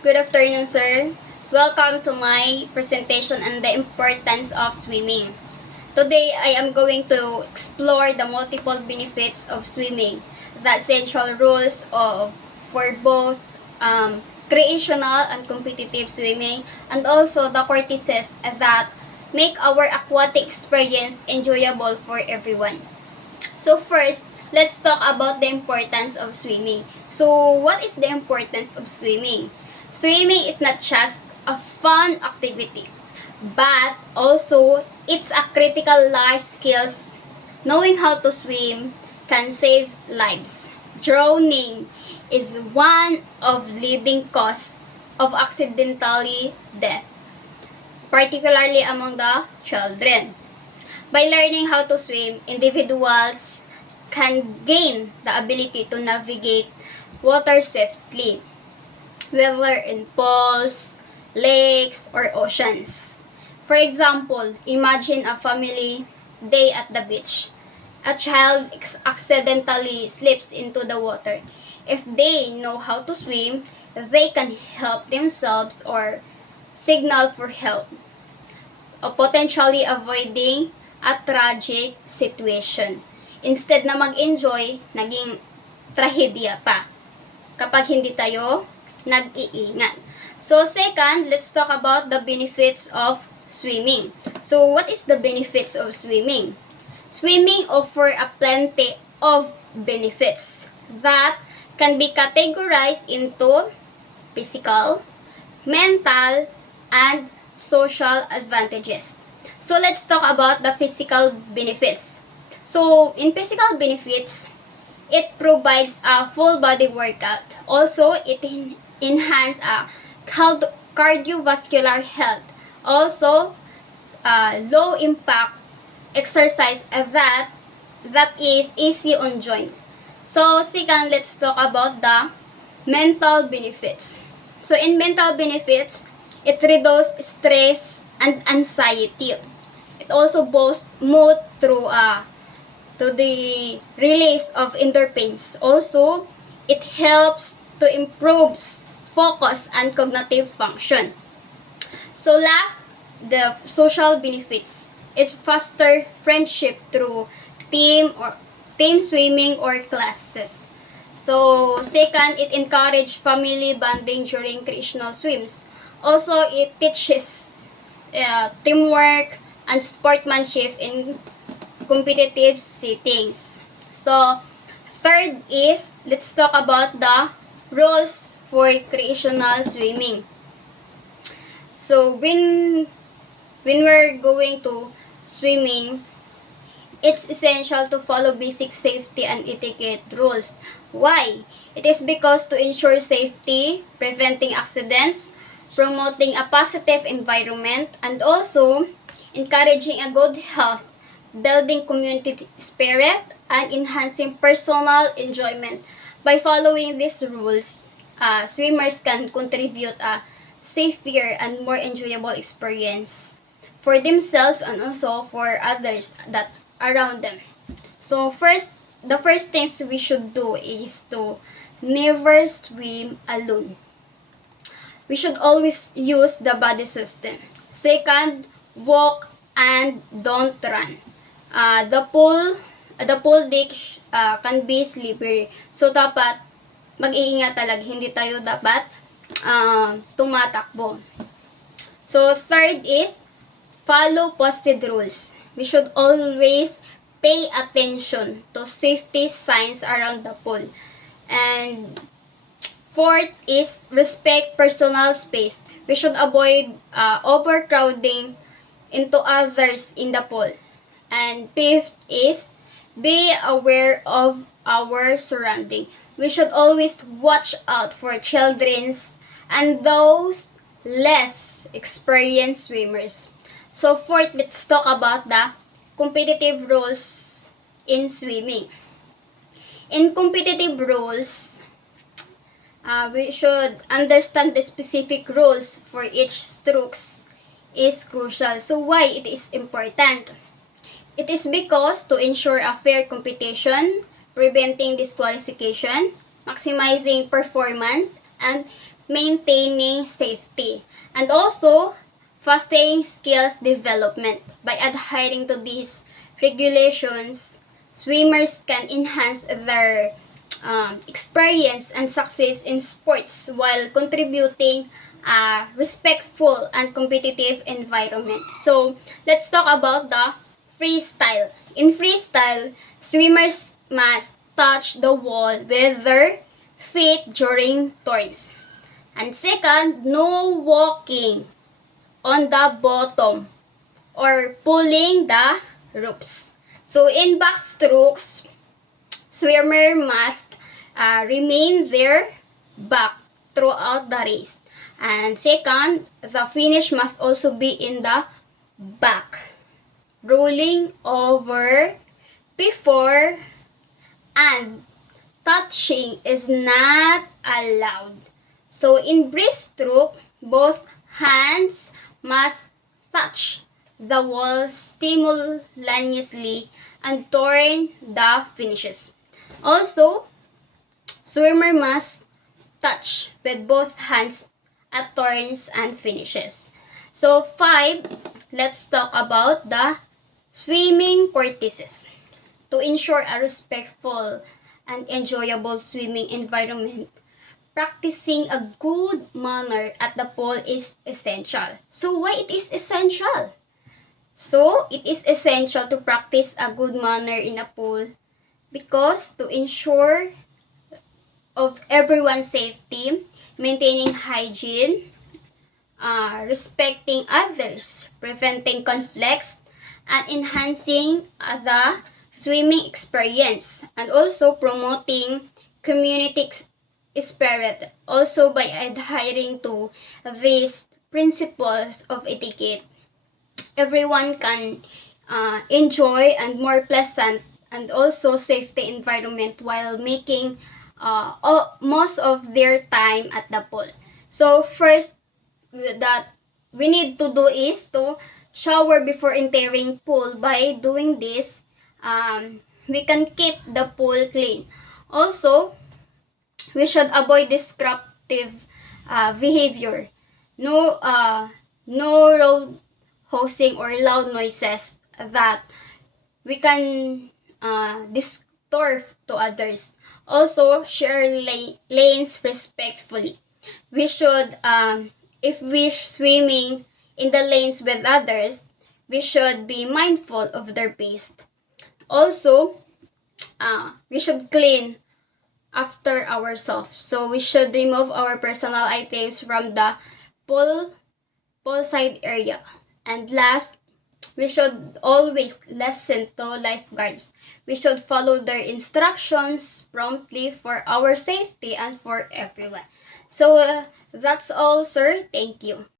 Good afternoon, sir. Welcome to my presentation on the importance of swimming. Today, I am going to explore the multiple benefits of swimming, the essential rules for both recreational and competitive swimming, and also the courtesies that make our aquatic experience enjoyable for everyone. So first, let's talk about the importance of swimming. So what is the importance of swimming? Swimming is not just a fun activity, but also it's a critical life skills. Knowing how to swim can save lives. Drowning is one of leading cause of accidentally death, particularly among the children. By learning how to swim, individuals can gain the ability to navigate water safely, whether in pools, lakes, or oceans. For example, imagine a family day at the beach. A child accidentally slips into the water. If they know how to swim, they can help themselves or signal for help, or potentially avoiding a tragic situation. Instead na mag-enjoy, naging trahedya pa kapag hindi tayo nag-iingat. So second, let's talk about the benefits of swimming. So what is the benefits of swimming? Swimming offer a plenty of benefits that can be categorized into physical, mental, and social advantages. So let's talk about the physical benefits. So in physical benefits, it provides a full body workout. Also, it enhances cardiovascular health. Also, low impact exercise that is easy on joint. So second, let's talk about the mental benefits. So in mental benefits, it reduces stress and anxiety. It also boosts mood through to the release of endorphins. Also, it helps to improve focus and cognitive function. So last, the social benefits. It's foster friendship through team swimming or classes. So second, it encourages family bonding during recreational swims. Also, it teaches teamwork and sportsmanship in competitive settings. So third is, let's talk about the rules for recreational swimming. So when we're going to swimming, it's essential to follow basic safety and etiquette rules. Why? It is because to ensure safety, preventing accidents, promoting a positive environment, and also encouraging a good health, building community spirit, and enhancing personal enjoyment. By following these rules, swimmers can contribute a safer and more enjoyable experience for themselves and also for others that around them. So the first things we should do is to never swim alone. We should always use the body system. Second, walk and don't run. The pool deck can be slippery. So dapat mag-iingat talaga, hindi tayo dapat tumatakbo. So third is follow posted rules. We should always pay attention to safety signs around the pool. And fourth is respect personal space. We should avoid overcrowding into others in the pool. And fifth is be aware of our surrounding. We should always watch out for children's and those less experienced swimmers. So fourth, let's talk about the competitive rules in swimming. In competitive rules, we should understand the specific rules for each strokes is crucial. So why it is important? It is because to ensure a fair competition, preventing disqualification, maximizing performance, and maintaining safety, and also fostering skills development. By adhering to these regulations, swimmers can enhance their experience and success in sports while contributing a respectful and competitive environment. So, let's talk about the freestyle. In freestyle, swimmers must touch the wall with their feet during turns. And second, no walking on the bottom or pulling the ropes. So in backstrokes, swimmer must remain their back throughout the race. And second, the finish must also be in the back. Rolling over before and touching is not allowed. So in breaststroke, both hands must touch the wall simultaneously and turn the finishes. Also, swimmer must touch with both hands at turns and finishes. So 5, let's talk about the swimming courtesies. To ensure a respectful and enjoyable swimming environment, practicing a good manner at the pool is essential. So why it is essential? So it is essential to practice a good manner in a pool because to ensure of everyone's safety, maintaining hygiene, respecting others, preventing conflicts, and enhancing the swimming experience, and also promoting community spirit. Also, by adhering to these principles of etiquette, everyone can enjoy and more pleasant and also safety environment while making most of their time at the pool. So first that we need to do is to shower before entering pool. By doing this, we can keep the pool clean. Also, we should avoid disruptive behavior. No road hosting or loud noises that we can disturb to others. Also, share lanes respectfully. We should, if we're swimming in the lanes with others, we should be mindful of their pace. Also, we should clean after ourselves. So we should remove our personal items from the poolside area. And last, we should always listen to lifeguards. We should follow their instructions promptly for our safety and for everyone. So that's all, sir. Thank you.